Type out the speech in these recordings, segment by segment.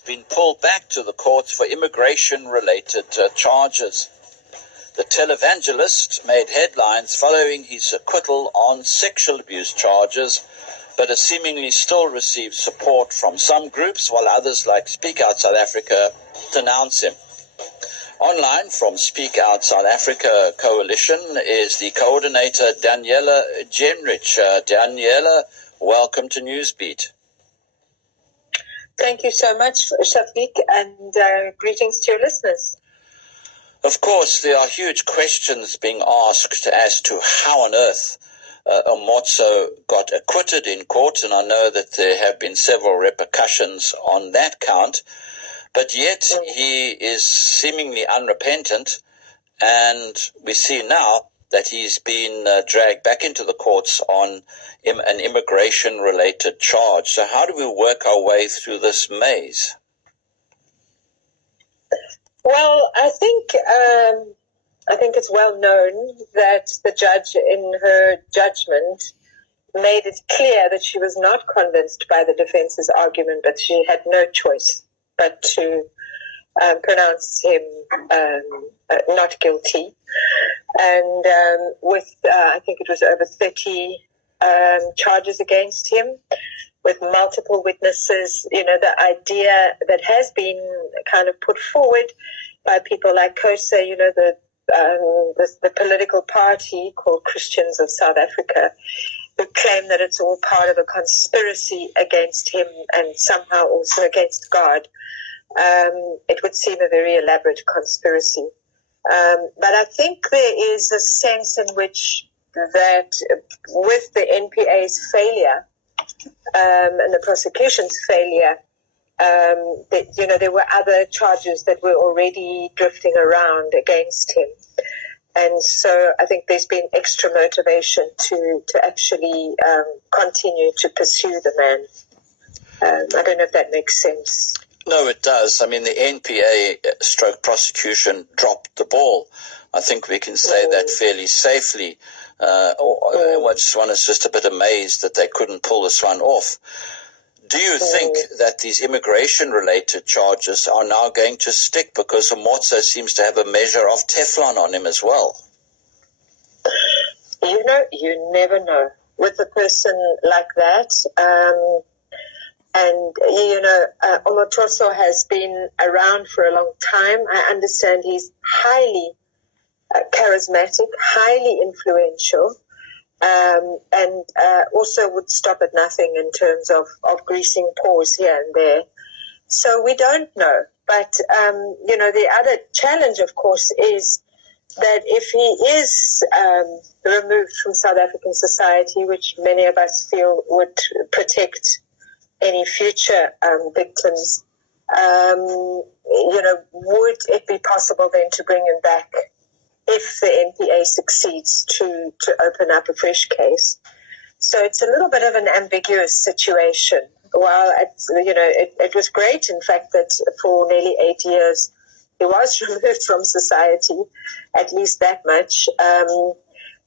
been pulled back to the courts for immigration-related charges. The televangelist made headlines following his acquittal on sexual abuse charges, but has seemingly still received support from some groups, while others, like Speak Out South Africa, denounce him. Online from Speak Out South Africa Coalition is the coordinator Daniela Gennrich. Daniela, welcome to Newsbeat. Thank you so much, Shafiq, and greetings to your listeners. Of course, there are huge questions being asked as to how on earth Omotoso got acquitted in court, and I know that there have been several repercussions on that count, but yet he is seemingly unrepentant, and we see now that he's been dragged back into the courts on an immigration-related charge. So how do we work our way through this maze? Well, I think it's well known that the judge, in her judgment, made it clear that she was not convinced by the defense's argument, but she had no choice but to pronounce him not guilty. And with, I think it was over 30 charges against him, with multiple witnesses, the idea that has been kind of put forward by people like COSA, the political party called Christians of South Africa, who claim that it's all part of a conspiracy against him and somehow also against God. It would seem a very elaborate conspiracy. But I think there is a sense in which that with the NPA's failure and the prosecution's failure, there were other charges that were already drifting around against him. And so I think there's been extra motivation to actually continue to pursue the man. I don't know if that makes sense. No, it does. I mean, the NPA stroke prosecution dropped the ball. I think we can say that fairly safely. One is just a bit amazed that they couldn't pull this one off. Do you think that these immigration-related charges are now going to stick, because Omotoso seems to have a measure of Teflon on him as well? You never know with a person like that. Omotoso has been around for a long time. I understand he's highly charismatic, highly influential, and also would stop at nothing in terms of greasing paws here and there. So we don't know. But, the other challenge, of course, is that if he is removed from South African society, which many of us feel would protect any future victims, would it be possible then to bring him back if the NPA succeeds to open up a fresh case? So it's a little bit of an ambiguous situation. While it was great, in fact, that for nearly 8 years he was removed from society, at least that much.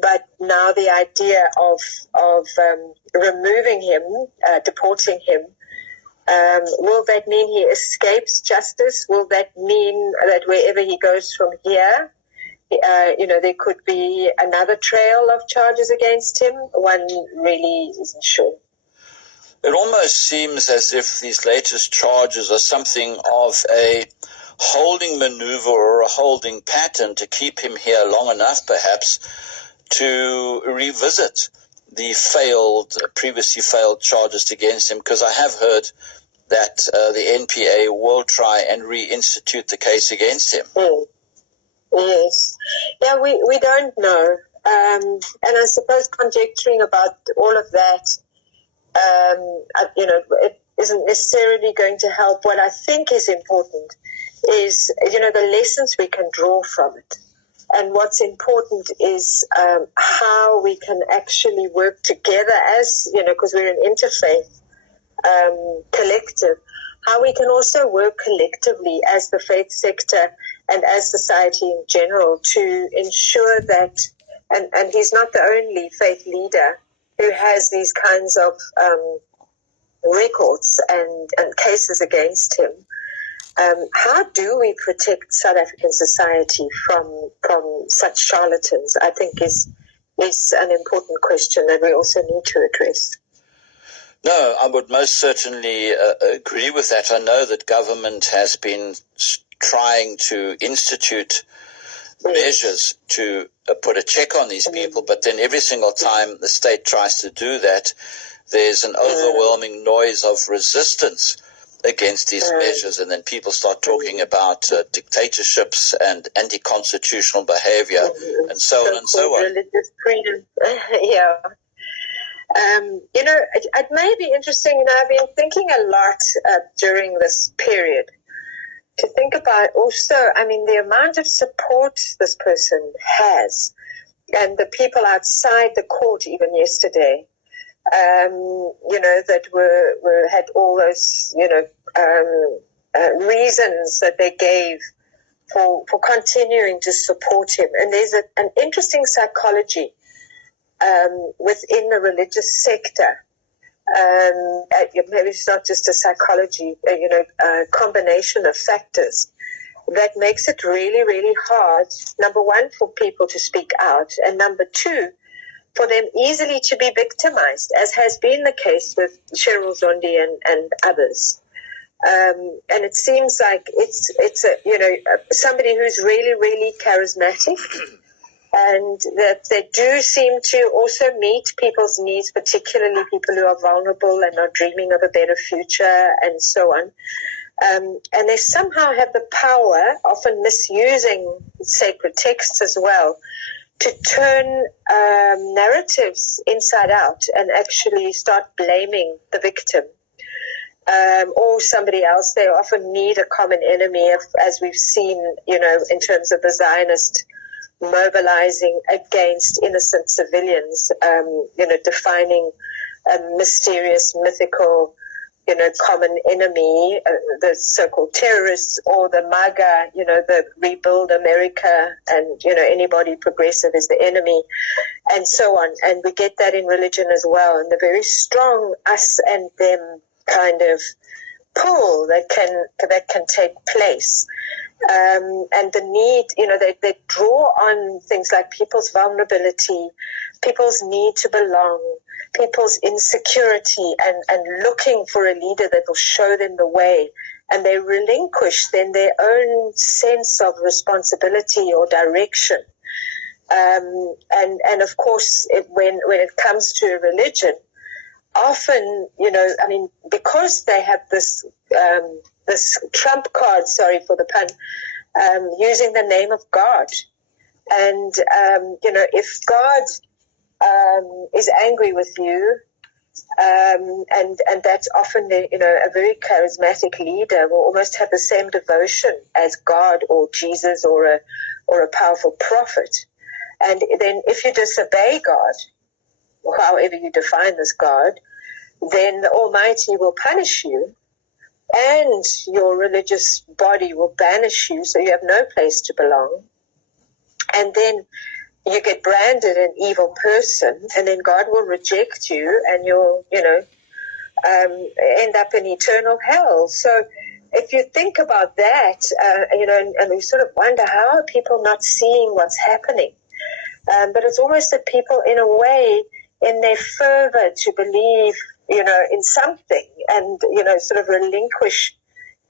But now the idea of removing him, deporting him, will that mean he escapes justice? Will that mean that wherever he goes from here, there could be another trail of charges against him? One really isn't sure. It almost seems as if these latest charges are something of a holding maneuver or a holding pattern to keep him here long enough, perhaps, to revisit the previously failed charges against him, because I have heard that the NPA will try and reinstitute the case against him. Yes. Yeah, we don't know. And I suppose conjecturing about all of that, it isn't necessarily going to help. What I think is important is, the lessons we can draw from it. And what's important is how we can actually work together as, because we're an interfaith collective, how we can also work collectively as the faith sector and as society in general to ensure that, and he's not the only faith leader who has these kinds of records and cases against him. How do we protect South African society from such charlatans? I think is an important question that we also need to address. No, I would most certainly agree with that. I know that government has been trying to institute measures to put a check on these people, but then every single time the state tries to do that, there's an overwhelming noise of resistance against these measures, and then people start talking about dictatorships and anti-constitutional behavior and so on and so on. Religious freedom. Yeah. It may be interesting, I've been thinking a lot during this period to think about also, the amount of support this person has, and the people outside the court even yesterday, that had all those, reasons that they gave for continuing to support him. And there's an interesting psychology within the religious sector. Maybe it's not just a psychology, a combination of factors that makes it really, really hard, number one, for people to speak out, and number two, for them easily to be victimized, as has been the case with Cheryl Zondi and others. And it seems like it's somebody who's really, really charismatic, and that they do seem to also meet people's needs, particularly people who are vulnerable and are dreaming of a better future and so on. And they somehow have the power, often misusing sacred texts as well, to turn narratives inside out and actually start blaming the victim or somebody else. They often need a common enemy, as we've seen, in terms of the Zionist mobilizing against innocent civilians, defining a mysterious, mythical, common enemy, the so-called terrorists, or the MAGA, the Rebuild America, and, anybody progressive is the enemy, and so on. And we get that in religion as well, and the very strong us and them kind of pull that can take place. And the need, they draw on things like people's vulnerability, people's need to belong, people's insecurity, and looking for a leader that will show them the way. And they relinquish then their own sense of responsibility or direction. And of course, when it comes to religion, often, because they have this trump card, sorry for the pun, using the name of God. And, if God is angry with you, and that's often, a very charismatic leader will almost have the same devotion as God or Jesus or a powerful prophet. And then if you disobey God, however you define this God, then the Almighty will punish you, and your religious body will banish you, so you have no place to belong. And then you get branded an evil person, and then God will reject you, and you'll, end up in eternal hell. So if you think about that, and we sort of wonder, how are people not seeing what's happening? But it's almost that people, in a way, in their fervor to believe, in something, and, sort of relinquish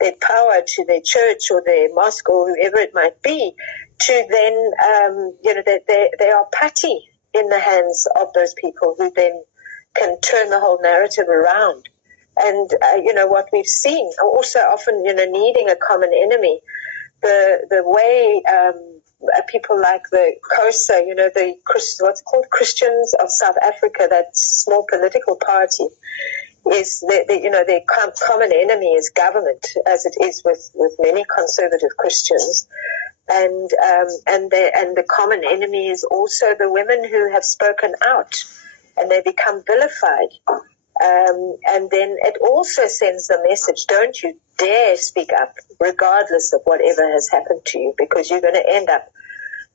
their power to their church or their mosque or whoever it might be, to then, they are putty in the hands of those people who then can turn the whole narrative around. And, what we've seen, also often, needing a common enemy, the way people like the COSA, what's called Christians of South Africa, that small political party, is their common enemy is government, as it is with many conservative Christians, and the common enemy is also the women who have spoken out, and they become vilified. And then it also sends the message, don't you dare speak up, regardless of whatever has happened to you, because you're going to end up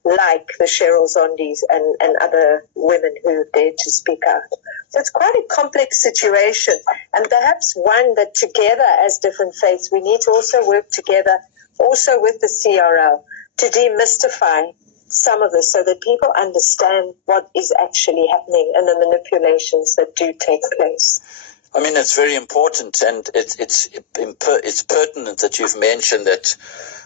like the Cheryl Zondis and other women who dared to speak out. So it's quite a complex situation, and perhaps one that together as different faiths, we need to also work together, also with the CRL, to demystify some of this so that people understand what is actually happening and the manipulations that do take place. I mean, it's very important, and it's pertinent that you've mentioned that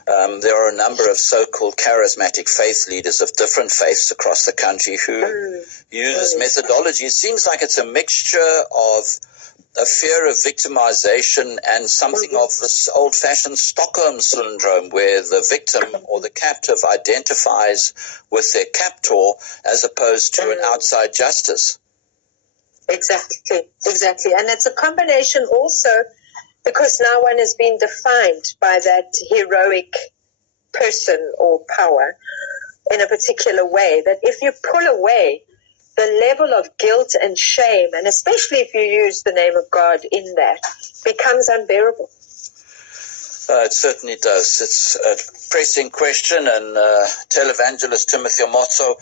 there are a number of so-called charismatic faith leaders of different faiths across the country who use this methodology. It seems like it's a mixture of a fear of victimization and something of this old-fashioned Stockholm syndrome, where the victim or the captive identifies with their captor as opposed to an outside justice. Exactly. And it's a combination also because now one has been defined by that heroic person or power in a particular way, that if you pull away, the level of guilt and shame, and especially if you use the name of God in that, becomes unbearable. It certainly does. It's a pressing question, and televangelist Timothy Omotoso,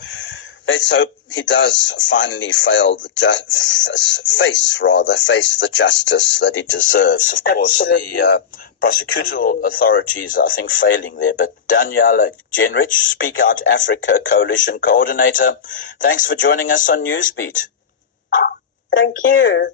let's hope he does finally face the justice that he deserves. Of course, Absolutely. the prosecutorial authorities, I think, failing there. But Daniela Gennrich, Speak Out Africa Coalition Coordinator, thanks for joining us on Newsbeat. Thank you.